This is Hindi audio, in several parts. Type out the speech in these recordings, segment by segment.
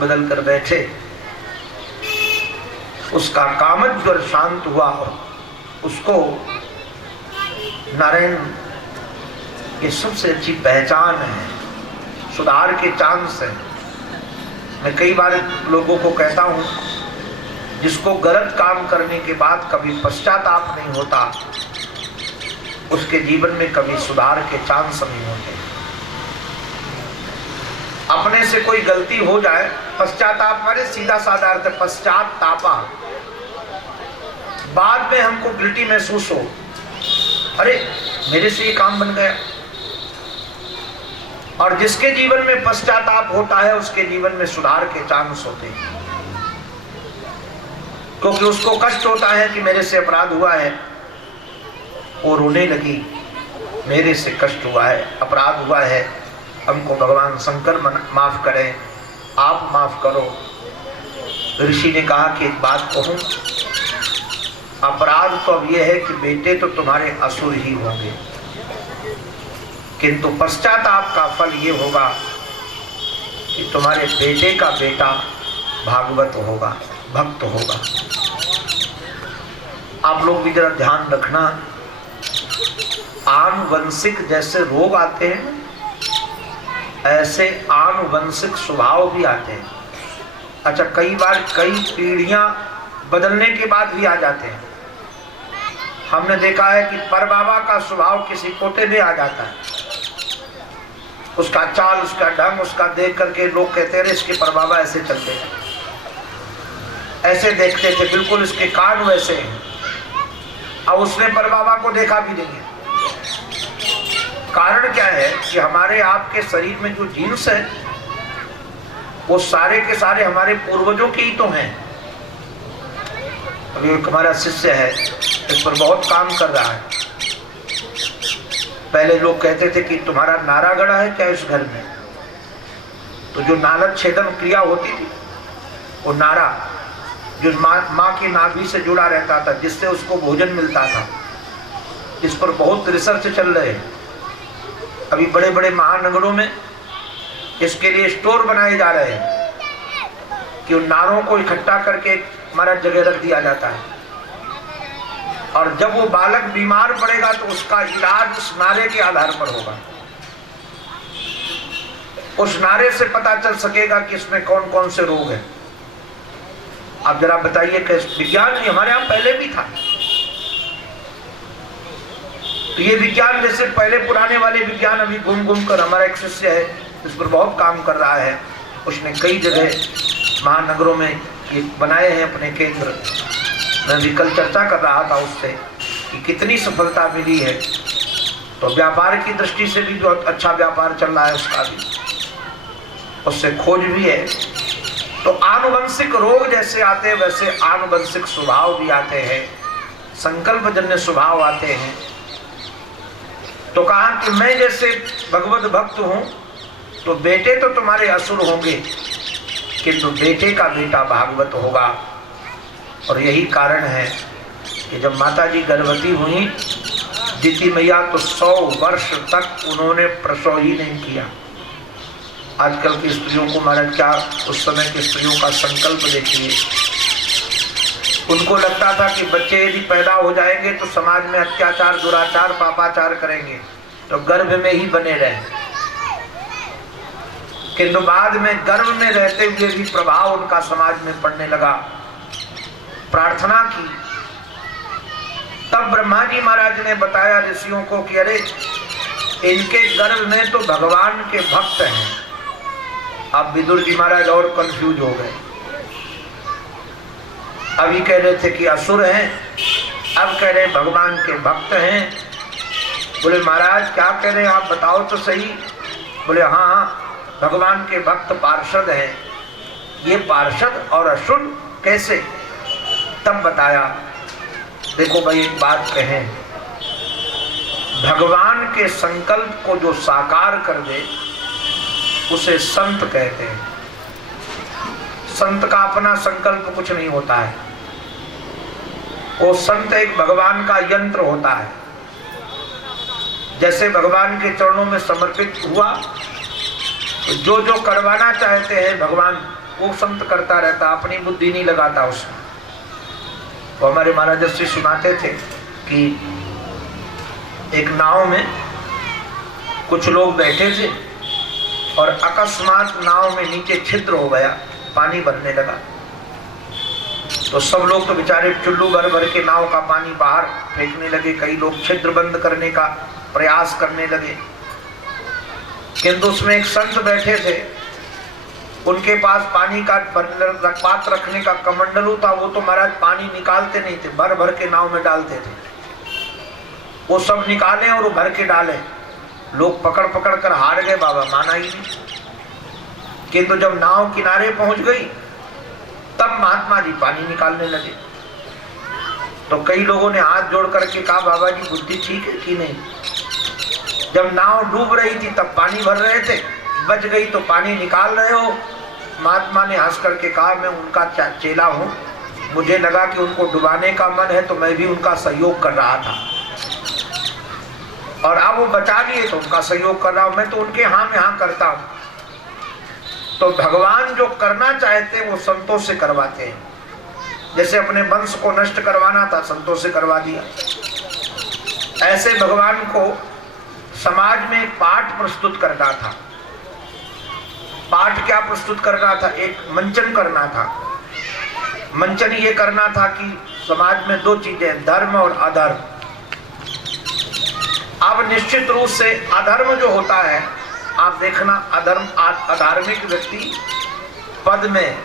बदल कर बैठे, उसका कामज्वर शांत हुआ और उसको नारायण ये सबसे अच्छी पहचान है, सुधार के चांस है। मैं कई बार लोगों को कहता हूं, जिसको गलत काम करने के बाद कभी पश्चाताप नहीं होता, उसके जीवन में कभी सुधार के चांस नहीं होते। अपने से कोई गलती हो जाए, पश्चाताप माने सीधा साधा अर्थ है पश्चातापा, बाद में हमको गिल्टी महसूस हो, अरे मेरे से ये काम बन गया। और जिसके जीवन में पश्चाताप होता है उसके जीवन में सुधार के चांस होते हैं, क्योंकि उसको कष्ट होता है कि मेरे से अपराध हुआ है, वो रोने लगी, मेरे से कष्ट हुआ है, अपराध हुआ है, हमको भगवान शंकर माफ करें, आप माफ करो। ऋषि ने कहा कि एक बात कहूं, अपराध तो अब यह है कि बेटे तो तुम्हारे असुर ही होंगे, किंतु पश्चाताप का फल ये होगा कि तुम्हारे बेटे का बेटा भागवत होगा, भक्त होगा। आप लोग भी जरा ध्यान रखना, आनुवंशिक जैसे रोग आते हैं ऐसे आनुवंशिक स्वभाव भी आते हैं। अच्छा, कई बार कई पीढ़ियां बदलने के बाद भी आ जाते हैं। हमने देखा है कि परबाबा का स्वभाव किसी पोते में आ जाता है, उसका चाल, उसका ढंग, उसका देख करके लोग कहते रहे इसके परबाबा ऐसे चलते हैं, ऐसे देखते थे, बिल्कुल इसके कान वैसे हैं। अब उसने परबाबा को देखा भी नहीं है। कारण क्या है कि हमारे आपके शरीर में जो जीन्स है वो सारे के सारे हमारे पूर्वजों के ही तो हैं। अभी एक हमारा शिष्य है, इस पर बहुत काम कर रहा है। पहले लोग कहते थे कि तुम्हारा नारा गड़ा है क्या इस घर में, तो जो नालक छेदन क्रिया होती थी, वो नारा जो माँ की नाभि से जुड़ा रहता था, जिससे उसको भोजन मिलता था, इस पर बहुत रिसर्च चल रहे हैं। अभी बड़े बड़े महानगरों में इसके लिए स्टोर बनाए जा रहे हैं कि उन नारों को इकट्ठा करके हमारा जगह रख दिया जाता है, और जब वो बालक बीमार पड़ेगा तो उसका इलाज उस नारे के आधार पर होगा। उस नारे से पता चल सकेगा कि इसमें कौन कौन से रोग हैं। आप जरा बताइए कि विज्ञान भी हमारे यहाँ पहले भी था, तो ये विज्ञान जैसे पहले पुराने वाले विज्ञान अभी घूम घूम कर, हमारा एक शिष्य है इस पर बहुत काम कर रहा है, उसने कई जगह महानगरों में ये बनाए हैं अपने केंद्र। मैं भी कल चर्चा कर रहा था उससे कि कितनी सफलता मिली है, तो व्यापार की दृष्टि से भी बहुत अच्छा व्यापार चल रहा है उसका भी, उससे खोज भी है। तो आनुवंशिक रोग जैसे आते हैं वैसे आनुवंशिक स्वभाव भी आते हैं, संकल्पजन्य स्वभाव आते हैं। तो कहा कि मैं जैसे भगवत भक्त हूं तो बेटे तो तुम्हारे असुर होंगे, किंतु बेटे का बेटा भागवत होगा। और यही कारण है कि जब माता जी गर्भवती हुई दिति मैया, तो 100 वर्ष तक उन्होंने प्रसव ही नहीं किया। आजकल की स्त्रियों को महाराज क्या, उस समय की स्त्रियों का संकल्प देखिए, उनको लगता था कि बच्चे यदि पैदा हो जाएंगे तो समाज में अत्याचार, दुराचार, पापाचार करेंगे, तो गर्भ में ही बने रहें। किंतु बाद में गर्भ में रहते हुए भी प्रभाव उनका समाज में पड़ने लगा। प्रार्थना की, तब ब्रह्मा जी महाराज ने बताया ऋषियों को कि अरे इनके गर्भ में तो भगवान के भक्त हैं। अब विदुर जी महाराज और कंफ्यूज हो गए, अभी कह रहे थे कि असुर हैं, अब कह रहे भगवान के भक्त हैं। बोले महाराज क्या कह रहे हैं आप, बताओ तो सही। बोले हाँ, भगवान के भक्त पार्षद हैं। ये पार्षद और असुर कैसे? तब बताया, देखो भाई एक बात कहें, भगवान के संकल्प को जो साकार कर दे उसे संत कहते हैं। संत का अपना संकल्प कुछ नहीं होता है, वो संत एक भगवान का यंत्र होता है। जैसे भगवान के चरणों में समर्पित हुआ, तो जो जो करवाना चाहते हैं भगवान वो संत करता रहता, अपनी बुद्धि नहीं लगाता उसमें। वो हमारे महाराज श्री सुनाते थे कि एक नाव में कुछ लोग बैठे थे और अकस्मात नाव में नीचे छिद्र हो गया, पानी बनने लगा। तो सब लोग तो बेचारे चुल्लू भर भर के नाव का पानी बाहर फेंकने लगे, कई लोग छिद्र बंद करने का प्रयास करने लगे। किंतु उसमें एक संत बैठे थे, उनके पास पानी का पात्र रखने का कमंडलू था। वो तो महाराज पानी निकालते नहीं थे, भर भर के नाव में डालते थे। वो सब निकाले और वो भर के डाले, लोग पकड़ पकड़ कर हार गए, बाबा माना ही नहीं। किंतु जब नाव किनारे पहुंच गई तब महात्मा जी पानी निकालने लगे। तो कई लोगों ने हाथ जोड़ करके कहा, बाबा जी बुद्धि ठीक है कि नहीं? जब नाव डूब रही थी तब पानी भर रहे थे, बच गई तो पानी निकाल रहे हो। महात्मा ने हंस करके कहा, मैं उनका चेला हूं, मुझे लगा कि उनको डुबाने का मन है तो मैं भी उनका सहयोग कर रहा था, और अब वो बचा लिए तो उनका सहयोग कर रहा हूं, मैं तो उनके हाँ में हाँ करता हूं। तो भगवान जो करना चाहते हैं वो संतों से करवाते हैं। जैसे अपने वंश को नष्ट करवाना था, संतों से करवा दिया। ऐसे भगवान को समाज में एक पाठ प्रस्तुत करना था। पाठ क्या प्रस्तुत करना था? एक मंचन करना था। मंचन ये करना था कि समाज में दो चीजें, धर्म और अधर्म। अब निश्चित रूप से अधर्म जो होता है, आप देखना, अधार्मिक व्यक्ति पद में,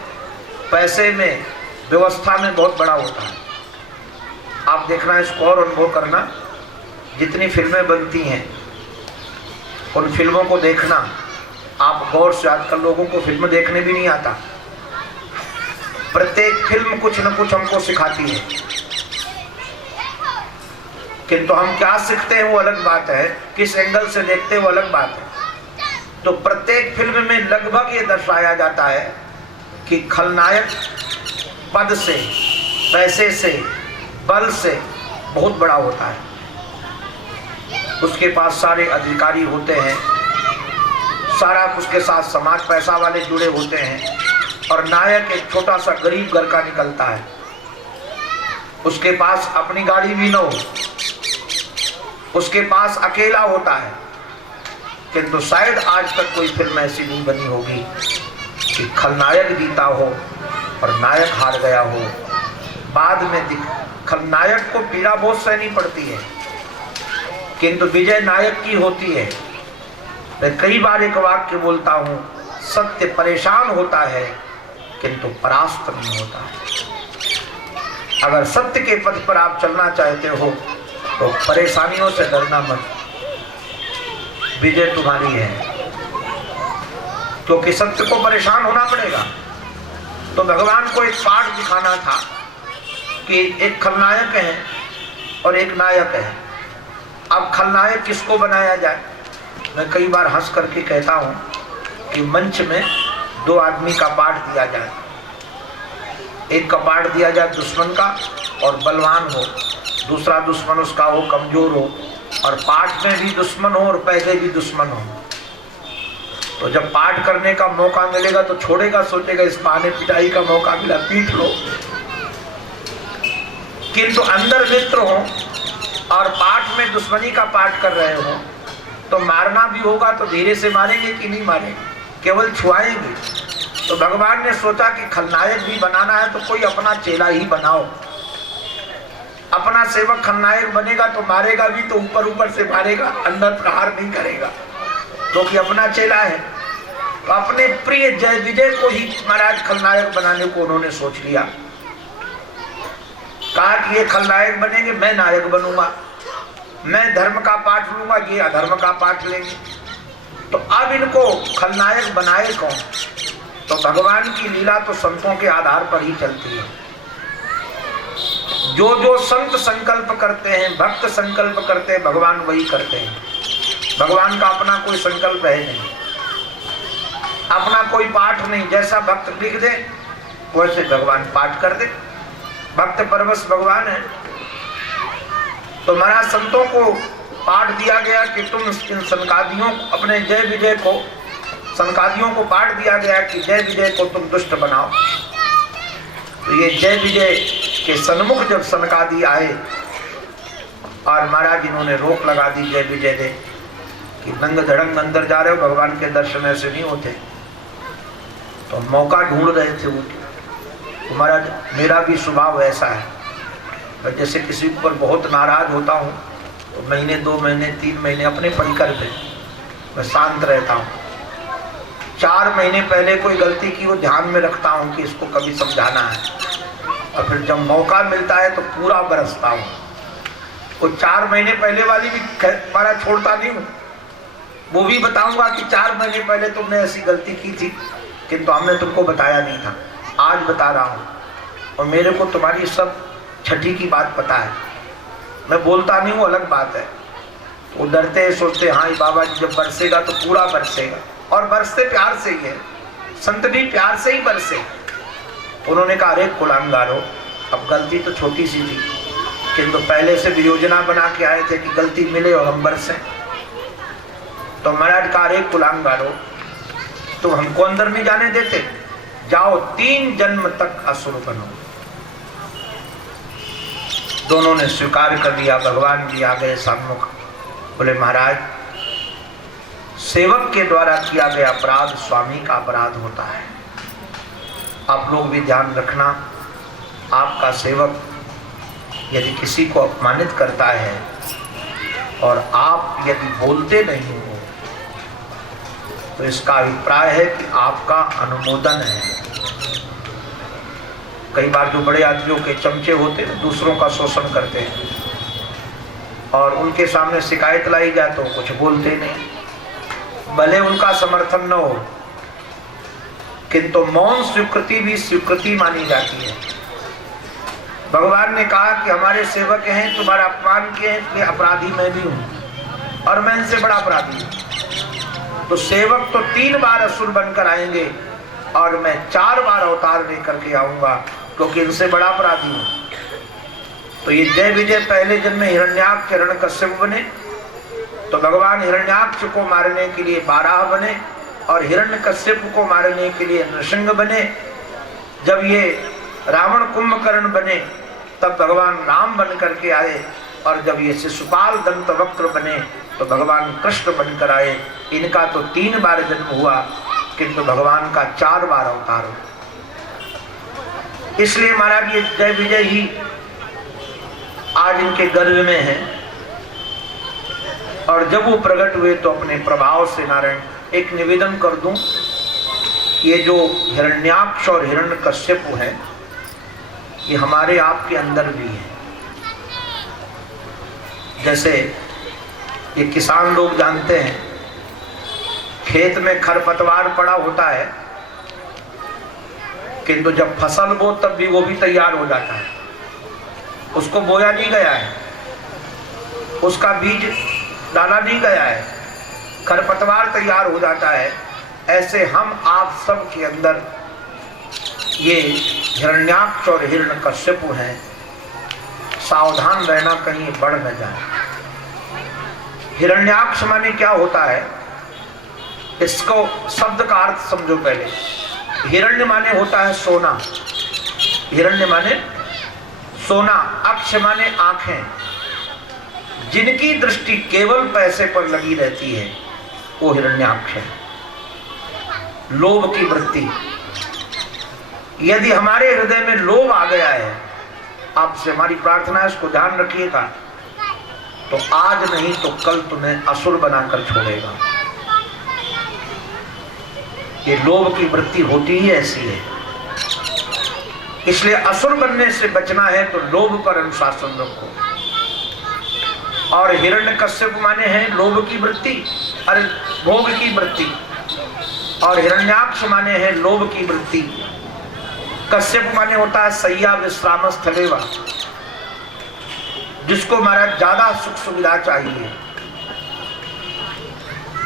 पैसे में, व्यवस्था में बहुत बड़ा होता है। आप देखना, इसको और अनुभव करना। जितनी फिल्में बनती हैं उन फिल्मों को देखना आप गौर से। आजकल लोगों को फिल्म देखने भी नहीं आता। प्रत्येक फिल्म कुछ न कुछ हमको सिखाती है, किंतु हम क्या सीखते हैं वो अलग बात है, किस एंगल से देखते हैं वो अलग बात है। तो प्रत्येक फिल्म में लगभग ये दर्शाया जाता है कि खलनायक पद से, पैसे से, बल से बहुत बड़ा होता है। उसके पास सारे अधिकारी होते हैं, सारा उसके साथ समाज पैसा वाले जुड़े होते हैं, और नायक एक छोटा सा गरीब घर का निकलता है। उसके पास अपनी गाड़ी भी न हो, उसके पास अकेला होता है। किंतु शायद आज तक कोई फिल्म ऐसी नहीं बनी होगी कि खलनायक जीता हो और नायक हार गया हो। बाद में खलनायक को पीड़ा बहुत सहनी पड़ती है, किंतु विजय नायक की होती है। मैं कई बार एक वाक्य बोलता हूँ, सत्य परेशान होता है किंतु परास्त नहीं होता है। अगर सत्य के पथ पर आप चलना चाहते हो तो परेशानियों से डरना मत, विजय तुम्हारी है। क्योंकि सत्य को परेशान होना पड़ेगा। तो भगवान को एक पाठ दिखाना था कि एक खलनायक है और एक नायक है। अब खलनायक किसको बनाया जाए? मैं कई बार हंस करके कहता हूं कि मंच में दो आदमी का पाठ दिया जाए। एक का पाठ दिया जाए दुश्मन का और बलवान हो, दूसरा दुश्मन उसका हो कमजोर हो, और पाठ में भी दुश्मन हो और पहले भी दुश्मन हो। तो जब पाठ करने का मौका मिलेगा तो छोड़ेगा, सोचेगा इस बहाने पिटाई का मौका मिला, पीट लो। किंतु अंदर मित्र हो और पाठ में दुश्मनी का पाठ कर रहे हो तो मारना भी होगा तो धीरे से मारेंगे कि नहीं मारेंगे, केवल छुआएंगे। तो भगवान ने सोचा कि खलनायक भी बनाना है तो कोई अपना चेला ही बनाओ। अपना सेवक खलनायक बनेगा तो मारेगा भी तो ऊपर ऊपर से मारेगा, अंदर प्रहार नहीं करेगा, क्योंकि अपना चेला है। तो अपने प्रिय जय विजय को ही महाराज खलनायक बनाने को उन्होंने सोच लिया। कहा कि ये खलनायक बनेंगे, मैं नायक बनूंगा, मैं धर्म का पाठ लूंगा, ये अधर्म का पाठ लेंगे। तो अब इनको खलनायक बनाए कौन? तो भगवान की लीला तो संतों के आधार पर ही चलती है। जो जो संत संकल्प करते हैं, भक्त संकल्प करते हैं, भगवान वही करते हैं। भगवान का अपना कोई संकल्प है नहीं, अपना कोई पाठ नहीं। जैसा भक्त लिख दे वैसे भगवान पाठ कर दे। भक्त परवश भगवान है। तो महाराज संतों को पाठ दिया गया कि तुम इन सनकादियों अपने जय विजय को सनकादियों को बांट दिया गया कि जय विजय को तुम दुष्ट बनाओ। तो ये जय विजय के सन्मुख जब सनकादि आए और महाराज इन्होंने रोक लगा दी जय विजय दे कि नंग धड़ंग अंदर जा रहे हो, भगवान के दर्शन ऐसे नहीं होते। तो मौका ढूंढ रहे थे वो। तो महाराज मेरा भी स्वभाव ऐसा है, मैं जैसे किसी पर बहुत नाराज होता हूँ तो महीने 2 महीने 3 महीने अपने परिकर पे मैं शांत रहता हूँ। 4 महीने पहले कोई गलती की वो ध्यान में रखता हूँ कि इसको कभी समझाना है, और फिर जब मौका मिलता है तो पूरा बरसता हूँ। वो 4 महीने पहले वाली भी हमारा छोड़ता नहीं हूँ, वो भी बताऊंगा कि 4 महीने पहले तुमने ऐसी गलती की थी किंतु हमने तुमको बताया नहीं था, आज बता रहा हूँ। और मेरे को तुम्हारी सब छठी की बात पता है, मैं बोलता नहीं हूँ, अलग बात है। वो डरते हैं, सोचते हाँ बाबा जी जब बरसेगा तो पूरा बरसेगा, और बरसते प्यार से ही है, संत भी प्यार से ही बरसे। उन्होंने कहा अरे कुलांगारो, अब गलती तो छोटी सी थी किंतु पहले से भी योजना बना के आए थे कि गलती मिले और हम बरसे। तो महाराज कहा अरे कुलांगारो, तुम हमको अंदर नहीं जाने देते, जाओ 3 जन्म तक असुर बनो। दोनों ने स्वीकार कर लिया। भगवान जी आ गए सम्मुख, बोले महाराज सेवक के द्वारा किया गया अपराध स्वामी का अपराध होता है, आप लोग भी ध्यान रखना। आपका सेवक यदि किसी को अपमानित करता है और आप यदि बोलते नहीं हो तो इसका अभिप्राय है कि आपका अनुमोदन है। कई बार जो बड़े आदमियों के चमचे होते हैं दूसरों का शोषण करते हैं और उनके सामने शिकायत लाई जाए तो कुछ बोलते नहीं, भले उनका समर्थन न हो किंतु मौन स्वीकृति भी स्वीकृति मानी जाती है। भगवान ने कहा कि हमारे सेवक हैं, तुम्हारा अपमान किए हैं, इसलिए अपराधी मैं भी हूं और मैं इनसे बड़ा अपराधी हूं। तो सेवक तो 3 बार असुर बनकर आएंगे और मैं 4 बार अवतार लेकर के आऊंगा क्योंकि इनसे बड़ा अपराधी हूं। तो ये जय विजय पहले जन्म में हिरण्याक्ष हिरण्यकश्यप बने, तो भगवान हिरण्याक्ष को मारने के लिए बाराह बने और हिरण्यकश्यप को मारने के लिए नृसिंह बने। जब ये रावण कुंभकर्ण बने तब भगवान राम बन करके आए, और जब ये शिशुपाल दंतवक्त्र बने तो भगवान कृष्ण बनकर आए। इनका तो 3 बार जन्म हुआ किंतु भगवान का 4 बार अवतार हुआ। इसलिए महाराज ये जय विजय ही आज इनके गर्भ में है। और जब वो प्रकट हुए तो अपने प्रभाव से नारायण, एक निवेदन कर दूं, ये जो हिरण्याक्ष और हिरण्यकश्यप है ये हमारे आपके अंदर भी है। जैसे ये किसान लोग जानते हैं, खेत में खरपतवार पड़ा होता है किंतु जब फसल बो तब भी वो भी तैयार हो जाता है, उसको बोया नहीं गया है, उसका बीज डाला नहीं गया है, खरपतवार तैयार हो जाता है। ऐसे हम आप सब के अंदर ये हिरण्याक्ष और हिरण्यकश्यप हैं, सावधान रहना कहीं बढ़ न जाए। हिरण्याक्ष माने क्या होता है, इसको शब्द का अर्थ समझो पहले। हिरण्य माने होता है सोना, हिरण्य माने सोना, अक्ष माने आंखें, जिनकी दृष्टि केवल पैसे पर लगी रहती है वो हिरण्याक्ष है। लोभ की वृत्ति, यदि हमारे हृदय में लोभ आ गया है, आपसे हमारी प्रार्थना है इसको ध्यान रखिएगा, तो आज नहीं तो कल तुम्हें असुर बनाकर छोड़ेगा। ये लोभ की वृत्ति होती ही ऐसी है। इसलिए असुर बनने से बचना है तो लोभ पर अनुशासन रखो। और हिरण्यकश्यप माने हैं लोभ की वृत्ति, अरे भोग की वृत्ति, और हिरण्याक्ष माने हैं लोभ की वृत्ति। कश्यप माने होता है सैया विश्राम स्थलेवा, जिसको महाराज ज्यादा सुख सुविधा चाहिए।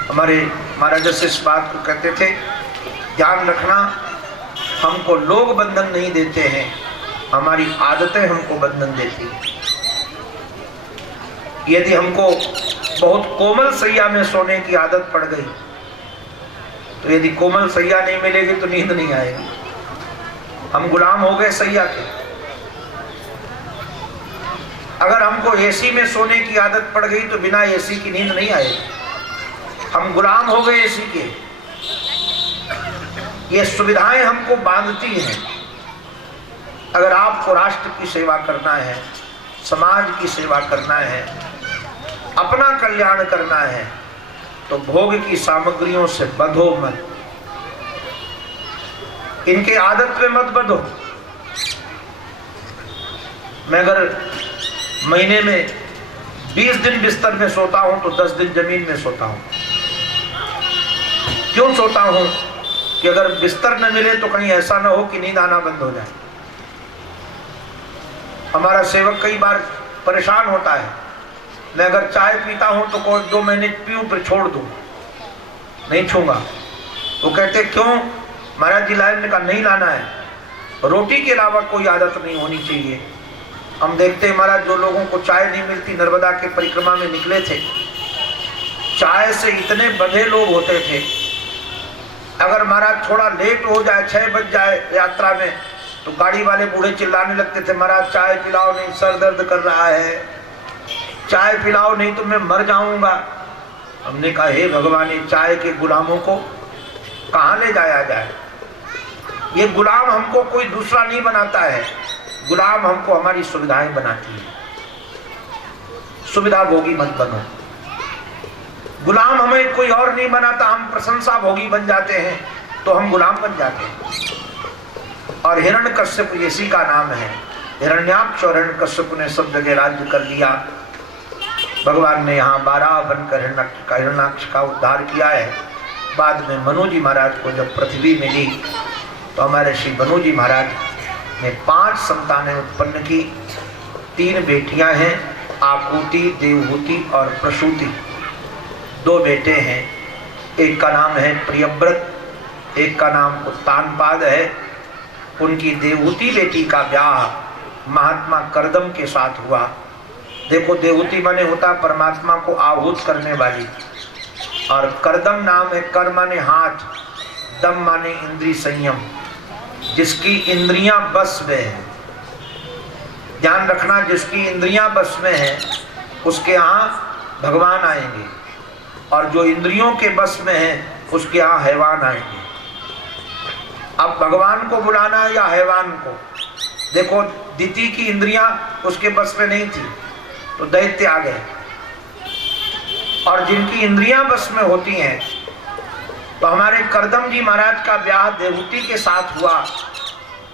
हमारे महाराज जैसे इस बात को कहते थे, ध्यान रखना, हमको लोग बंधन नहीं देते हैं, हमारी आदतें हमको बंधन देती हैं। यदि हमको बहुत कोमल सैया में सोने की आदत पड़ गई तो यदि कोमल सैया नहीं मिलेगी तो नींद नहीं आएगी। हम गुलाम हो गए सैया के। अगर हमको एसी में सोने की आदत पड़ गई तो बिना एसी की नींद नहीं आएगी। हम गुलाम हो गए एसी के। ये सुविधाएं हमको बांधती हैं। अगर आपको राष्ट्र की सेवा करना है, समाज की सेवा करना है, अपना कल्याण करना है, तो भोग की सामग्रियों से बंधो मत, इनके आदत में मत बंधो। मैं अगर महीने में 20 दिन बिस्तर में सोता हूं तो 10 दिन जमीन में सोता हूं। क्यों सोता हूं? कि अगर बिस्तर न मिले तो कहीं ऐसा ना हो कि नींद आना बंद हो जाए। हमारा सेवक कई बार परेशान होता है, मैं अगर चाय पीता हूं तो कोई 2 महीने पीऊं फिर छोड़ दूं, नहीं छूंगा। वो कहते क्यों? महाराज जी लाए। ने कहा नहीं लाना है, रोटी के अलावा कोई आदत नहीं होनी चाहिए। हम देखते हैं महाराज जो लोगों को चाय नहीं मिलती, नर्मदा के परिक्रमा में निकले थे, चाय से इतने बंधे लोग होते थे। अगर महाराज थोड़ा लेट हो जाए, 6 बज जाए यात्रा में, तो गाड़ी वाले बूढ़े चिल्लाने लगते थे, महाराज चाय पिलाओ नहीं, सर दर्द कर रहा है, चाय पिलाओ नहीं तो मैं मर जाऊंगा। हमने कहा हे भगवान, ये चाय के गुलामों को कहाँ ले जाया जाए? ये गुलाम हमको कोई दूसरा नहीं बनाता है, गुलाम हमको हमारी सुविधाएं बनाती है। सुविधा भोगी मत बनो। गुलाम हमें कोई और नहीं बनाता, हम प्रशंसा भोगी बन जाते हैं तो हम गुलाम बन जाते हैं। और हिरण्यकश्यप इसी का नाम है। हिरण्याक्ष और हिरण्यकश्यप ने सब जगह राज्य कर लिया। भगवान ने यहाँ 12 बनकर हिरण्याक्ष का उद्धार किया है। बाद में मनु जी महाराज को जब पृथ्वी मिली तो हमारे श्री मनु जी महाराज ने 5 संतानें उत्पन्न की। 3 बेटियां हैं, आकुति, देवहूति और प्रसूति। 2 बेटे हैं, एक का नाम है प्रियव्रत, एक का नाम उत्तानपाद है। उनकी देवहूति बेटी का ब्याह महात्मा करदम के साथ हुआ। देखो, देवहूति माने होता परमात्मा को आहूत करने वाली, और करदम नाम है, कर माने हाथ, दम माने इंद्रिय संयम, जिसकी इंद्रियां बस में है। ध्यान रखना, जिसकी इंद्रियां बस में है उसके यहाँ भगवान आएंगे, और जो इंद्रियों के बस में है उसके यहाँ हैवान आएंगे। अब भगवान को बुलाना है या हैवान को? देखो, दिति की इंद्रियां उसके बस में नहीं थी तो दैत्य आ गए, और जिनकी इंद्रियां बस में होती हैं, तो हमारे करदम जी महाराज का ब्याह देवहूति के साथ हुआ।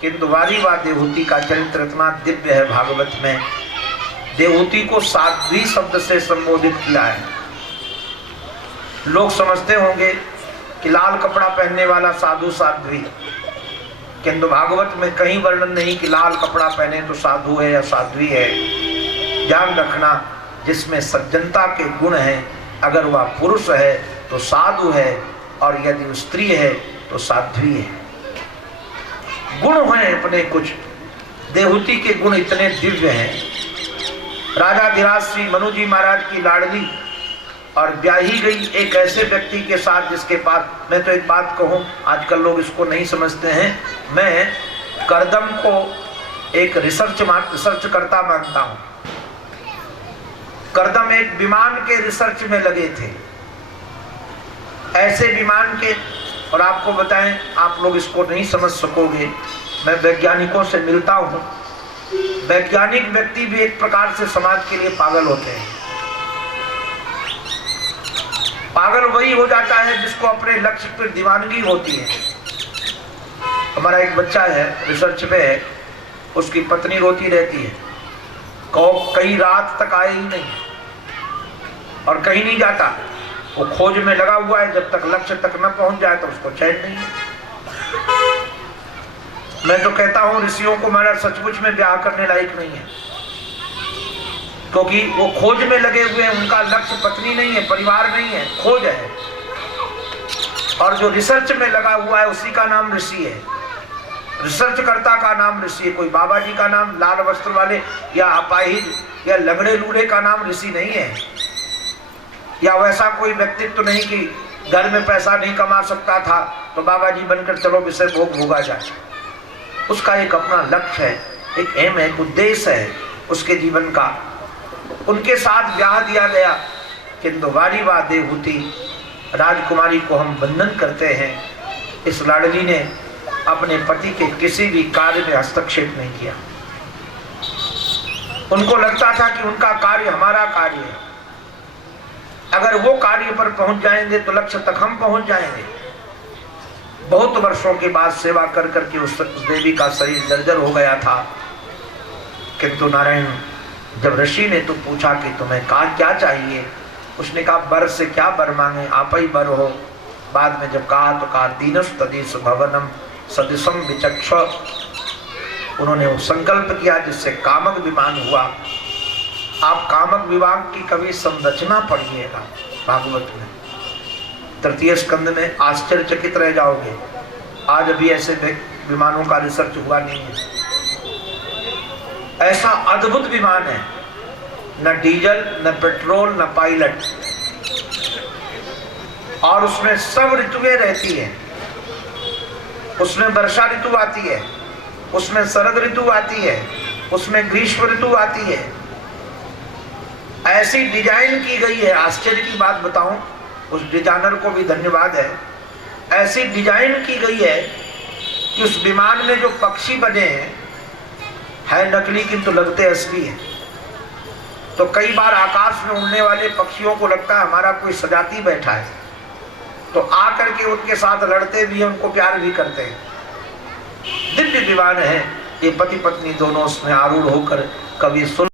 किंतु वाली व देवहूति का चरित्र इतना दिव्य है भागवत में। देवहूति को साध्वी शब्द से संबोधित किया है। लोग समझते होंगे कि लाल कपड़ा पहनने वाला साधु साध्वी, किंतु भागवत में कहीं वर्णन नहीं कि लाल कपड़ा पहने तो साधु है या साध्वी है। ध्यान रखना, जिसमें सज्जनता के गुण हैं, अगर वह पुरुष है तो साधु है, और यदि स्त्री है तो साध्वी है। गुण हैं अपने कुछ। देवहूति के गुण इतने दिव्य हैं। राजा धीराज श्री मनु जी महाराज की लाडली और ब्याही गई एक ऐसे व्यक्ति के साथ जिसके पास, मैं तो एक बात कहूं, आजकल लोग इसको नहीं समझते हैं, मैं करदम को एक रिसर्च करता मानता हूं। करदम एक विमान के रिसर्च में लगे थे, ऐसे विमान के। और आपको बताएं, आप लोग इसको नहीं समझ सकोगे, मैं वैज्ञानिकों से मिलता हूं। वैज्ञानिक व्यक्ति भी एक प्रकार से समाज के लिए पागल होते हैं। पागल वही हो जाता है जिसको अपने लक्ष्य पर दीवानगी होती है। हमारा एक बच्चा है, रिसर्च पे है, उसकी पत्नी रोती रहती है, कई रात तक आए ही नहीं और कहीं नहीं जाता। वो खोज में लगा हुआ है, जब तक लक्ष्य तक न पहुंच जाए तो उसको चैन नहीं है। मैं तो कहता हूं ऋषियों को महाराज सचमुच में ब्याह करने लायक नहीं है, क्योंकि वो खोज में लगे हुए हैं। उनका लक्ष्य पत्नी नहीं है, परिवार नहीं है, खोज है। और जो रिसर्च में लगा हुआ है उसी का नाम ऋषि है। रिसर्चकर्ता का नाम ऋषि है। कोई बाबा जी का नाम, लाल वस्त्र वाले या अपाहिज या लंगड़े लूढ़े का नाम ऋषि नहीं है, या वैसा कोई व्यक्तित्व नहीं कि घर में पैसा नहीं कमा सकता था तो बाबा जी बनकर चलो विषय भोग भोगा जाए। उसका एक अपना लक्ष्य है, एक एम है, एक उद्देश्य है उसके जीवन का। उनके साथ ब्याह दिया गया, किंतु वारी वा देहूति, राजकुमारी को हम बंधन करते हैं। इस लाडली ने अपने पति के किसी भी कार्य में हस्तक्षेप नहीं किया। उनको लगता था कि उनका कार्य हमारा कार्य है, अगर वो कार्य पर पहुंच जाएंगे तो लक्ष्य तक हम पहुंच जाएंगे। बहुत वर्षों के बाद सेवा कर करके उस देवी का शरीर जर्जर हो गया था, किंतु नारायण जब ऋषि ने तो पूछा कि तुम्हें क्या चाहिए, उसने कहा बर से क्या बर मांगे, आप ही बर हो। बाद में जब कहा तो कहा दीनस तदीस भवनम सदिशम विचक्ष। उन्होंने वो संकल्प किया जिससे कामक विमान हुआ। आप कामक विमान की कभी संरचना पढ़िएगा भागवत में, तृतीय स्कंद में, आश्चर्यचकित रह जाओगे। आज अभी ऐसे विमानों का रिसर्च हुआ नहीं है। ऐसा अद्भुत विमान है, न डीजल न पेट्रोल न पायलट, और उसमें सब ऋतुएं रहती हैं। उसमें वर्षा ऋतु आती है, उसमें शरद ऋतु आती है, उसमें ग्रीष्म ऋतु आती है। ऐसी डिजाइन की गई है, आश्चर्य की बात बताऊं, उस डिजाइनर को भी धन्यवाद है। ऐसी डिजाइन की गई है कि उस विमान में जो पक्षी बने हैं है नकली किंतु लगते असली हैं। तो कई बार आकाश में उड़ने वाले पक्षियों को लगता है हमारा कोई सजाती बैठा है, तो आकर के उनके साथ लड़ते भी हैं, उनको प्यार भी करते हैं। दिव्य विमान है ये, पति पत्नी दोनों उसमें आरूढ़ होकर कभी सुन